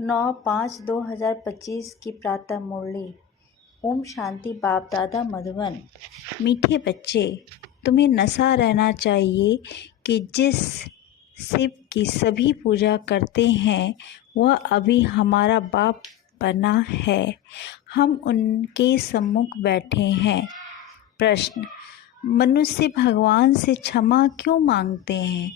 9/5/2025 की प्रातः मुरली। ओम शांति। बाप दादा मधुबन। मीठे बच्चे, तुम्हें नशा रहना चाहिए कि जिस शिव की सभी पूजा करते हैं वह अभी हमारा बाप बना है। हम उनके सम्मुख बैठे हैं। प्रश्न: मनुष्य भगवान से क्षमा क्यों मांगते हैं?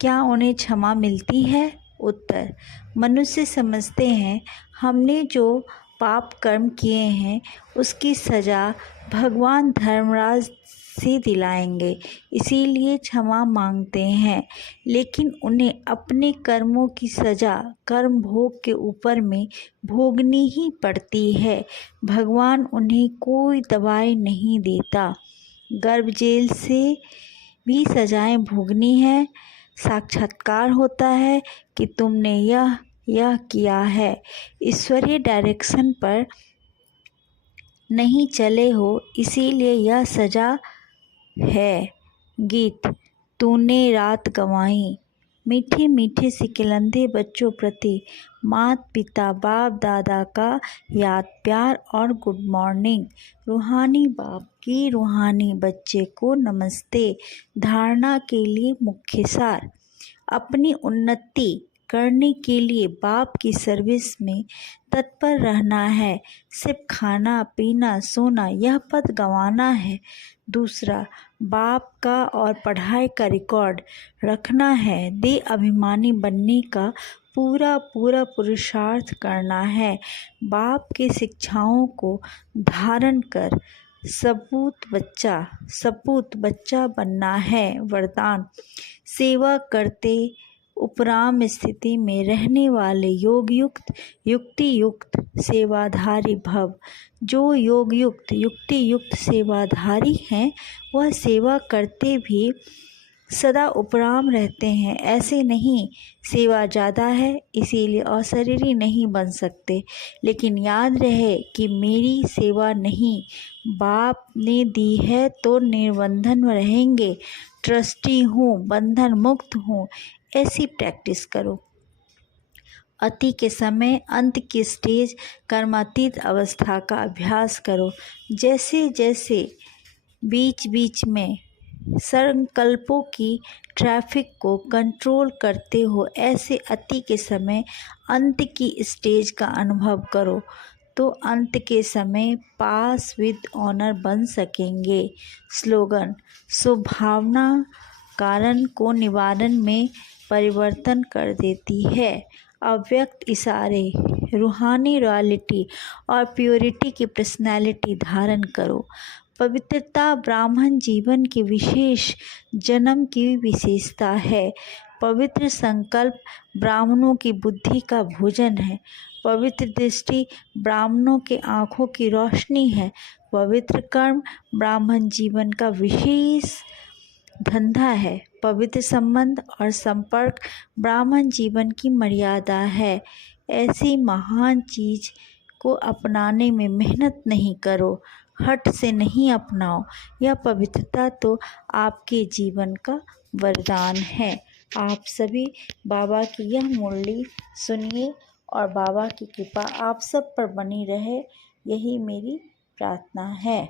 क्या उन्हें क्षमा मिलती है? उत्तर: मनुष्य समझते हैं हमने जो पाप कर्म किए हैं उसकी सज़ा भगवान धर्मराज से दिलाएंगे, इसीलिए क्षमा मांगते हैं। लेकिन उन्हें अपने कर्मों की सज़ा कर्म भोग के ऊपर में भोगनी ही पड़ती है। भगवान उन्हें कोई दवाई नहीं देता। गर्भ जेल से भी सजाएं भोगनी है। साक्षात्कार होता है कि तुमने यह किया है, ईश्वरीय डायरेक्शन पर नहीं चले हो, इसीलिए यह सजा है। गीत: तूने रात गंवाई। मीठे मीठे सिकलंदे बच्चों प्रति माता पिता बाप दादा का याद प्यार और गुड मॉर्निंग। रूहानी बाप की रूहानी बच्चे को नमस्ते। धारणा के लिए मुख्य सार: अपनी उन्नति करने के लिए बाप की सर्विस में तत्पर रहना है। सिर्फ खाना पीना सोना यह पद गंवाना है। दूसरा, बाप का और पढ़ाई का रिकॉर्ड रखना है। दे अभिमानी बनने का पूरा पुरुषार्थ करना है। बाप के शिक्षाओं को धारण कर सपूत बच्चा बनना है। वरदान: सेवा करते उपराम स्थिति में रहने वाले योग युक्त युक्ति युक्त सेवाधारी भव। जो योग युक्त युक्ति युक्त सेवाधारी हैं वह सेवा करते भी सदा उपराम रहते हैं। ऐसे नहीं सेवा ज़्यादा है इसीलिए अशरीरी नहीं बन सकते। लेकिन याद रहे कि मेरी सेवा नहीं, बाप ने दी है तो निर्बंधन रहेंगे। ट्रस्टी हूँ, बंधन मुक्त हूँ, ऐसी प्रैक्टिस करो। अति के समय अंत की स्टेज कर्मातीत अवस्था का अभ्यास करो। जैसे जैसे बीच बीच में संकल्पों की ट्रैफिक को कंट्रोल करते हो, ऐसे अति के समय अंत की स्टेज का अनुभव करो तो अंत के समय पास विद ऑनर बन सकेंगे। स्लोगन: स्वभावना कारण को निवारण में परिवर्तन कर देती है। अव्यक्त इशारे: रूहानी रॉयल्टी और प्योरिटी की पर्सनैलिटी धारण करो। पवित्रता ब्राह्मण जीवन की विशेष जन्म की विशेषता है। पवित्र संकल्प ब्राह्मणों की बुद्धि का भोजन है। पवित्र दृष्टि ब्राह्मणों के आँखों की रोशनी है। पवित्र कर्म ब्राह्मण जीवन का विशेष धंधा है। पवित्र संबंध और संपर्क ब्राह्मण जीवन की मर्यादा है। ऐसी महान चीज को अपनाने में मेहनत नहीं करो, हट से नहीं अपनाओ। यह पवित्रता तो आपके जीवन का वरदान है। आप सभी बाबा की यह मुरली सुनिए और बाबा की कृपा आप सब पर बनी रहे, यही मेरी प्रार्थना है।